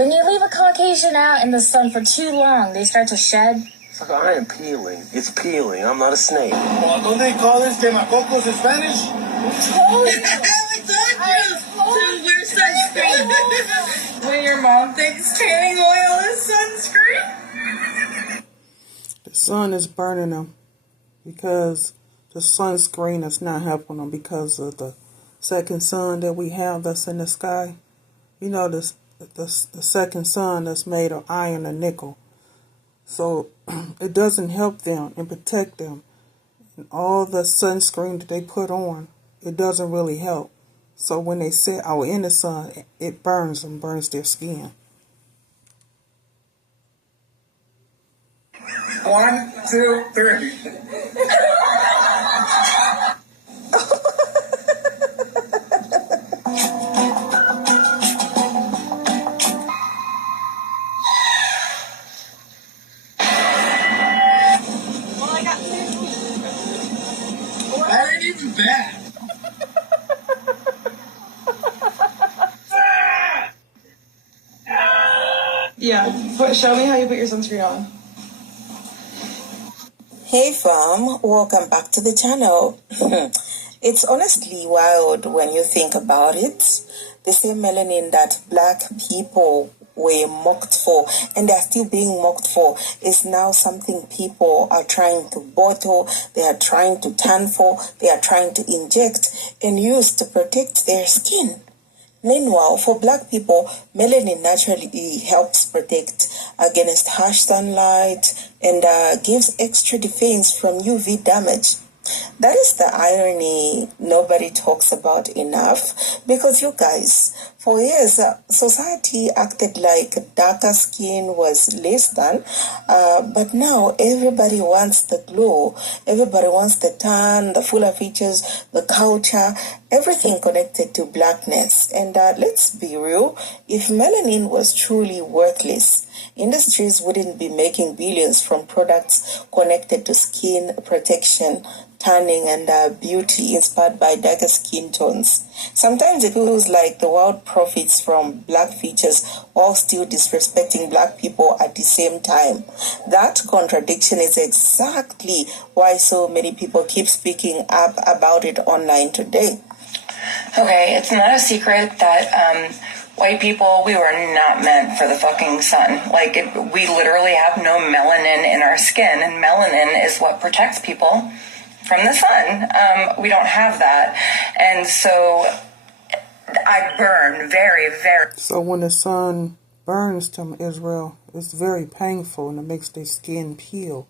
When you leave a Caucasian out in the sun for too long, they start to shed. Look, I am peeling. It's peeling. I'm not a snake. Well, don't they call this quemacocos in Spanish? Wear sunscreen. When your mom thinks tanning oil is sunscreen. The sun is burning them because the sunscreen is not helping them because of the second sun that we have that's in the sky. You know, the second sun that's made of iron and nickel. So it doesn't help them and protect them. And all the sunscreen that they put on, it doesn't really help. So when they sit out in the sun, it burns them, burns their skin. 1, 2, 3. That ain't even bad. Yeah, show me how you put your sunscreen on. Hey fam, welcome back to the channel. It's honestly wild when you think about it. The same melanin that black people were mocked for and they're still being mocked for is now something people are trying to bottle, they are trying to tan for, they are trying to inject and use to protect their skin. Meanwhile, for black people, melanin naturally helps protect against harsh sunlight and gives extra defense from UV damage. That is the irony nobody talks about enough because you guys, for years, society acted like darker skin was less than, but now everybody wants the glow, everybody wants the tan, the fuller features, the culture, everything connected to blackness. And let's be real, if melanin was truly worthless, industries wouldn't be making billions from products connected to skin protection, tanning, and beauty inspired by darker skin tones. Sometimes it feels like the world profits from black features while still disrespecting black people at the same time. That contradiction is exactly why so many people keep speaking up about it online today. Okay, it's not a secret that white people, we were not meant for the fucking sun. Like, we literally have no melanin in our skin, and melanin is what protects people from the sun. We don't have that. And so I burn very, very... So when the sun burns to Israel, it's very painful and it makes their skin peel.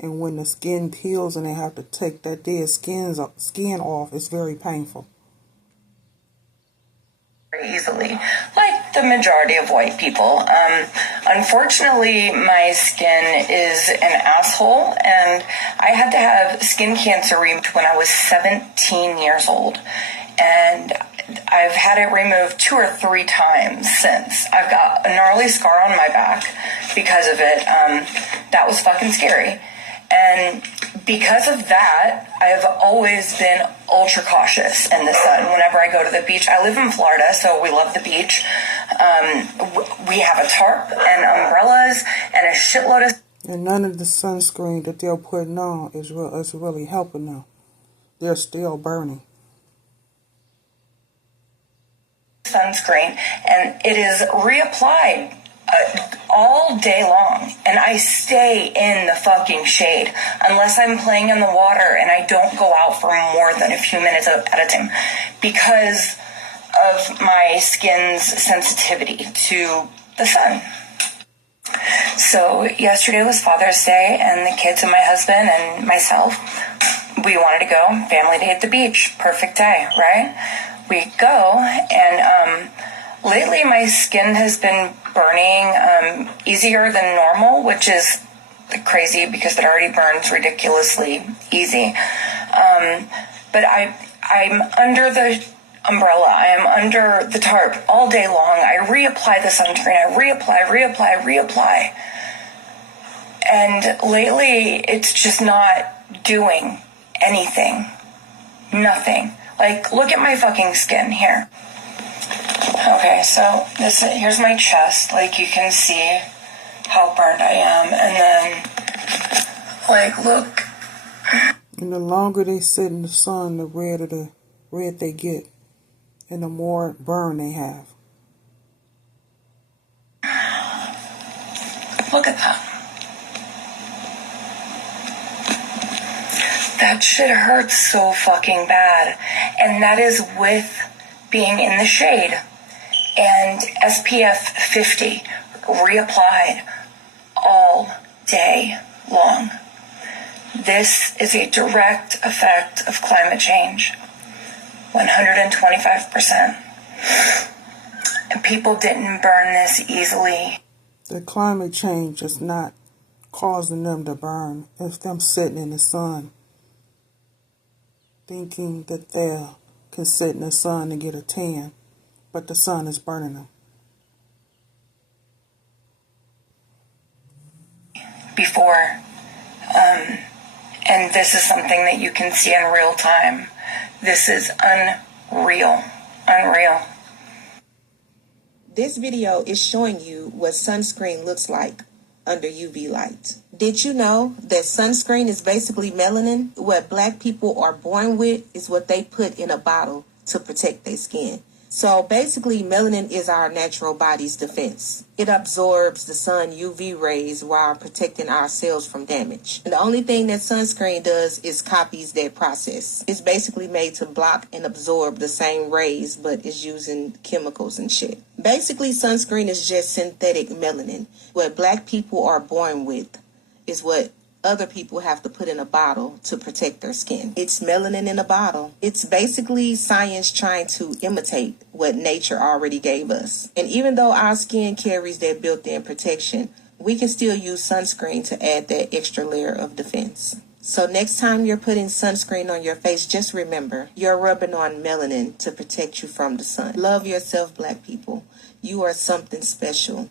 And when the skin peels and they have to take that dead skin off, it's very painful. Easily, like the majority of white people. Unfortunately, my skin is an asshole, and I had to have skin cancer removed when I was 17 years old, and I've had it removed 2 or 3 times since. I've got a gnarly scar on my back because of it. That was fucking scary. And because of that, I've always been ultra cautious in the sun. Whenever I go to the beach, I live in Florida, so we love the beach. We have a tarp and umbrellas and a shitload of... And none of the sunscreen that they're putting on is really helping them. They're still burning. Sunscreen, and it is reapplied all day long, and I stay in the fucking shade unless I'm playing in the water, and I don't go out for more than a few minutes at a time because of my skin's sensitivity to the sun. So yesterday was Father's Day, and the kids and my husband and myself, we wanted to go family day at the beach. Perfect day, right? We go, and lately my skin has been burning easier than normal, which is crazy because it already burns ridiculously easy. But I'm under the umbrella. I am under the tarp all day long. I reapply the sunscreen. I reapply. And lately, it's just not doing anything. Nothing. Like, look at my fucking skin here. Okay, so here's my chest. Like, you can see how burned I am. And then, like, look. And the longer they sit in the sun, the red they get, and the more burn they have. Look at that. That shit hurts so fucking bad. And that is with being in the shade. And SPF 50 reapplied all day long. This is a direct effect of climate change. 125%. And people didn't burn this easily. The climate change is not causing them to burn. It's them sitting in the sun, thinking that they can sit in the sun and get a tan, but the sun is burning them. Before, and this is something that you can see in real time. This is unreal. This video is showing you what sunscreen looks like under UV light. Did you know that sunscreen is basically melanin? What black people are born with is what they put in a bottle to protect their skin. So basically, melanin is our natural body's defense. It absorbs the sun UV rays while protecting our cells from damage. And the only thing that sunscreen does is copies that process. It's basically made to block and absorb the same rays, but it's using chemicals and shit. Basically, sunscreen is just synthetic melanin. What black people are born with is what other people have to put in a bottle to protect their skin. It's melanin in a bottle. It's basically science trying to imitate what nature already gave us. And even though our skin carries that built-in protection, we can still use sunscreen to add that extra layer of defense. So next time you're putting sunscreen on your face, just remember, you're rubbing on melanin to protect you from the sun. Love yourself, black people. You are something special.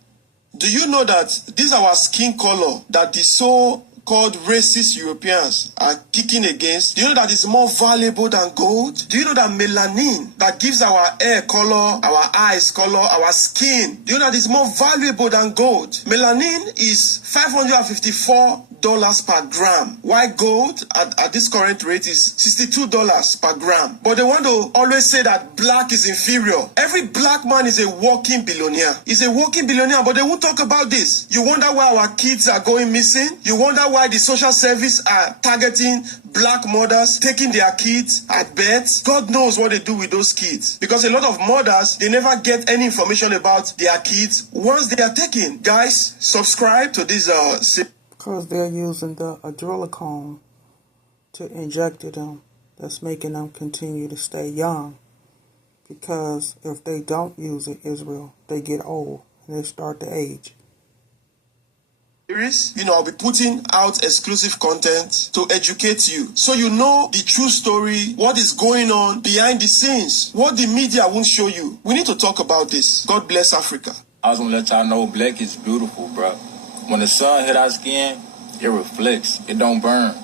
Do you know that this is our skin color that the so-called racist Europeans are kicking against? Do you know that it's more valuable than gold? Do you know that melanin that gives our hair color, our eyes color, our skin, do you know that it's more valuable than gold? Melanin is $554 per gram. Why gold at this current rate is $62 per gram. But they want to always say that black is inferior. Every black man is a walking billionaire. He's a walking billionaire, but they won't talk about this. You wonder why our kids are going missing? You wonder why the social service are targeting black mothers, taking their kids at birth? God knows what they do with those kids. Because a lot of mothers, they never get any information about their kids once they are taken. Guys, subscribe to this Because they're using the adrenochrome to inject them. That's making them continue to stay young. Because if they don't use it, Israel, they get old and they start to age. You know, I'll be putting out exclusive content to educate you, so you know the true story, what is going on behind the scenes, what the media won't show you. We need to talk about this. God bless Africa. I was gonna let y'all know black is beautiful, bro. When the sun hit our skin, it reflects. It don't burn.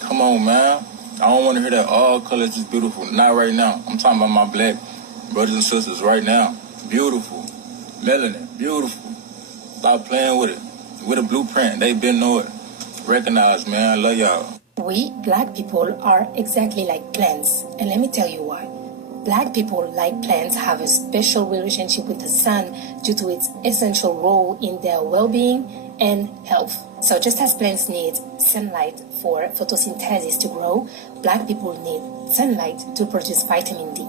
Come on, man. I don't want to hear that all colors is beautiful. Not right now. I'm talking about my black brothers and sisters right now. Beautiful. Melanin. Beautiful. Stop playing with it. With a blueprint. They been know it. Recognize, man. I love y'all. We, black people, are exactly like plants. And let me tell you why. Black people, like plants, have a special relationship with the sun due to its essential role in their well-being and health. So just as plants need sunlight for photosynthesis to grow, black people need sunlight to produce vitamin D.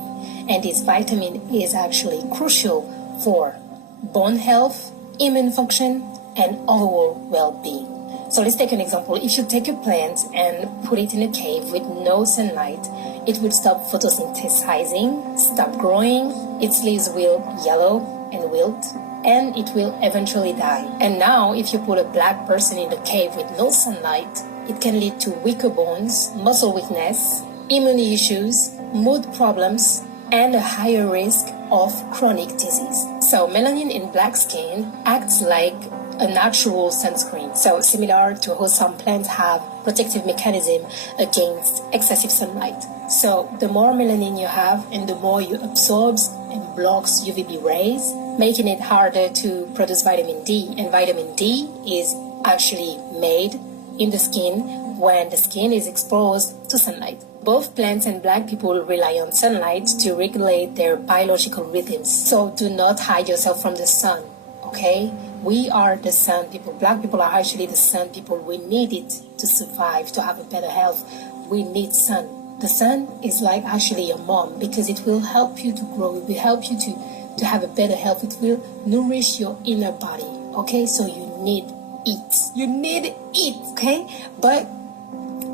And this vitamin is actually crucial for bone health, immune function, and overall well-being. So let's take an example. If you take a plant and put it in a cave with no sunlight, it will stop photosynthesizing, stop growing, its leaves will yellow and wilt, and it will eventually die. And now, if you put a black person in a cave with no sunlight, it can lead to weaker bones, muscle weakness, immune issues, mood problems, and a higher risk of chronic disease. So melanin in black skin acts like a natural sunscreen. So similar to how some plants have protective mechanism against excessive sunlight. So the more melanin you have and the more you absorbs and blocks UVB rays, making it harder to produce vitamin D. And vitamin D is actually made in the skin when the skin is exposed to sunlight. Both plants and black people rely on sunlight to regulate their biological rhythms. So do not hide yourself from the sun, okay? We are the sun people. Black people are actually the sun people. We need it to survive, to have a better health. We need sun. The sun is like actually your mom because it will help you to grow. It will help you to have a better health. It will nourish your inner body, okay? So you need it. You need it, okay? But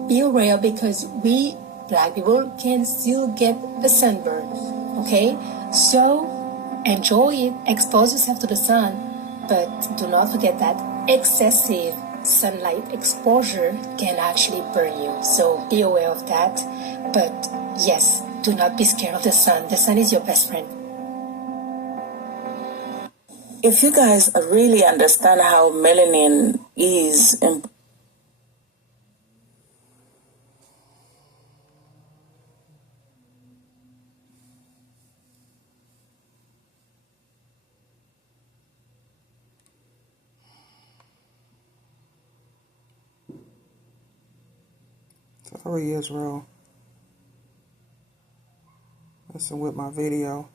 be aware because we black people can still get the sunburn, okay? So enjoy it, expose yourself to the sun, but do not forget that excessive sunlight exposure can actually burn you. So be aware of that. But yes, do not be scared of the sun. The sun is your best friend. If you guys really understand how melanin is Sorry, Israel. Listen with my video.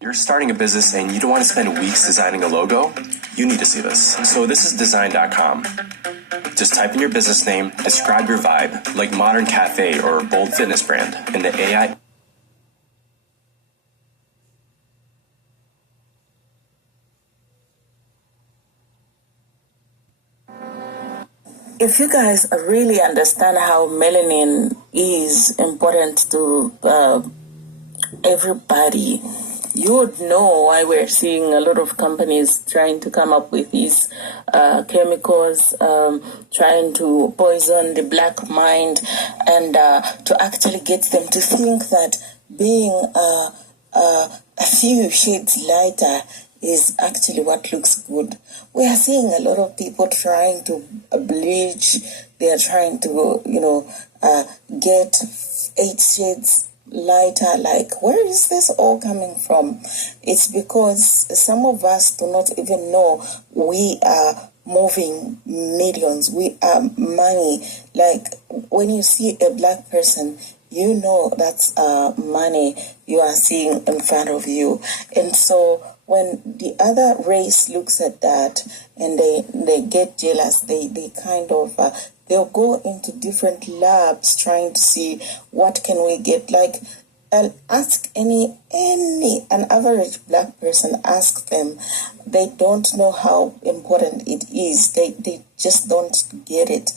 You're starting a business and you don't want to spend weeks designing a logo? You need to see this. So this is design.com. Just type in your business name, describe your vibe, like modern cafe or bold fitness brand, and the AI... If you guys really understand how melanin is important to everybody, you would know why we're seeing a lot of companies trying to come up with these chemicals, trying to poison the black mind, and to actually get them to think that being a few shades lighter is actually what looks good. We are seeing a lot of people trying to bleach. They are trying to, get 8 shades lighter. Like, where is this all coming from? It's because some of us do not even know we are moving millions. We are money. Like, when you see a black person, you know that's money you are seeing in front of you. And so when the other race looks at that and they get jealous, they kind of they'll go into different labs trying to see what can we get. Like, I'll ask an average black person, ask them, they don't know how important it is. They just don't get it.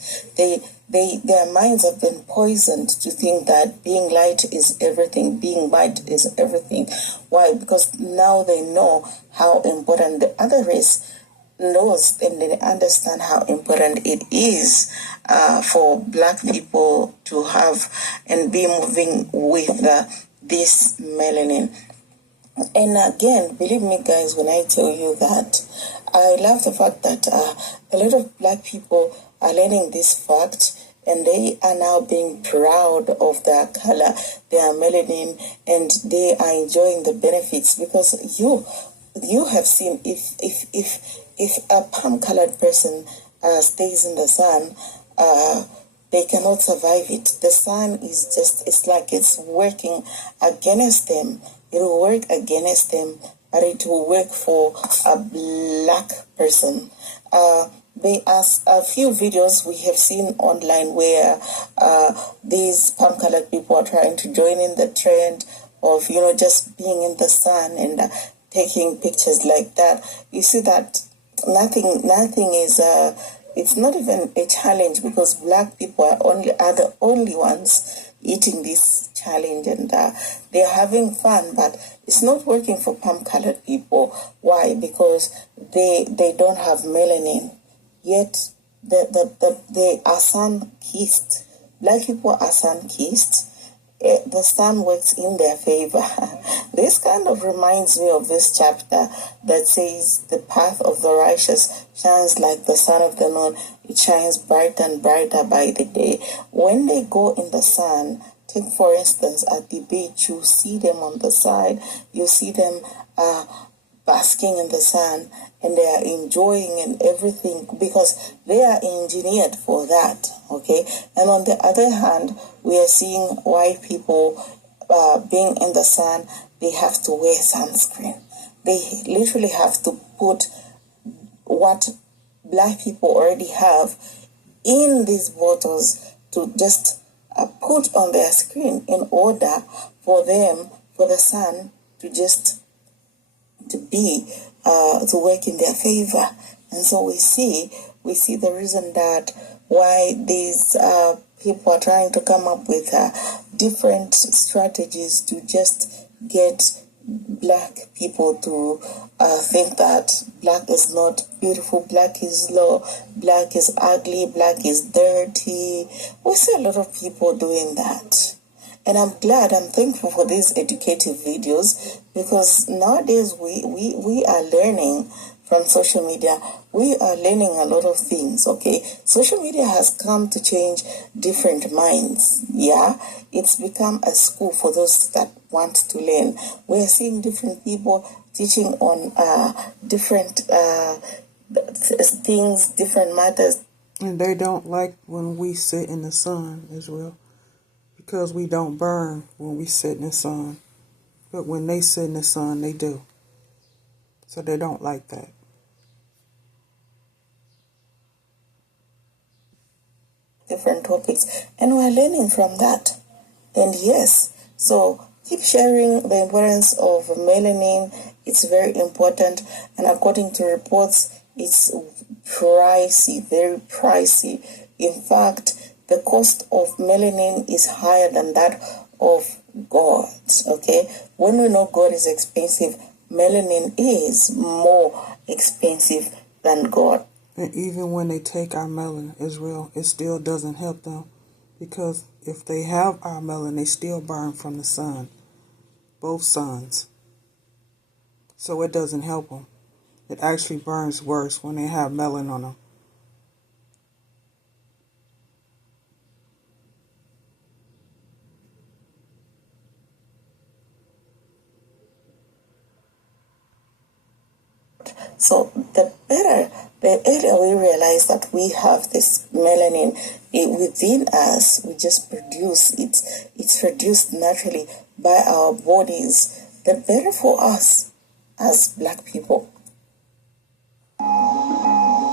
Their minds have been poisoned to think that being light is everything, being white is everything. Why? Because now they know how important the other race knows, and they understand how important it is for black people to have and be moving with this melanin. And again, believe me guys, when I tell you that I love the fact that a lot of black people are learning this fact, and they are now being proud of their color, their melanin, and they are enjoying the benefits. Because you have seen if a palm-colored person stays in the sun, they cannot survive it. The sun is just, it's like it's working against them. It will work against them, but it will work for a black person. There are a few videos we have seen online where these palm-colored people are trying to join in the trend of, just being in the sun and taking pictures like that. You see that nothing is, it's not even a challenge, because black people are the only ones eating this challenge, and they're having fun, but it's not working for palm-colored people. Why? Because they don't have melanin. Yet they are sun-kissed. Black people are sun-kissed, the sun works in their favor. This kind of reminds me of this chapter that says the path of the righteous shines like the sun of the noon. It shines brighter and brighter by the day. When they go in the sun, take for instance at the beach, you see them on the side, you see them basking in the sun, and they are enjoying and everything because they are engineered for that, okay? And on the other hand, we are seeing white people being in the sun. They have to wear sunscreen. They literally have to put what black people already have in these bottles to just put on their screen in order for them, for the sun to just to work in their favor. And so we see the reason that why these people are trying to come up with different strategies to just get black people to think that black is not beautiful, black is low, black is ugly, black is dirty. We see a lot of people doing that. And I'm thankful for these educative videos, because nowadays we are learning from social media. We are learning a lot of things, okay? Social media has come to change different minds, yeah? It's become a school for those that want to learn. We're seeing different people teaching on different things, different matters. And they don't like when we sit in the sun as well, because we don't burn when we sit in the sun. But when they sit in the sun, they do. So they don't like that. Different topics, and we're learning from that. And yes, so keep sharing the importance of melanin. It's very important, and according to reports, it's pricey, very pricey. In fact, the cost of melanin is higher than that of gold, okay? When we know gold is expensive, melanin is more expensive than gold. And even when they take our melanin as well, it still doesn't help them, because if they have our melanin, they still burn from the sun, both suns. So it doesn't help them. It actually burns worse when they have melanin on them. So the earlier we realize that we have this melanin within us, we just produce it. It's produced naturally by our bodies. The better for us as black people.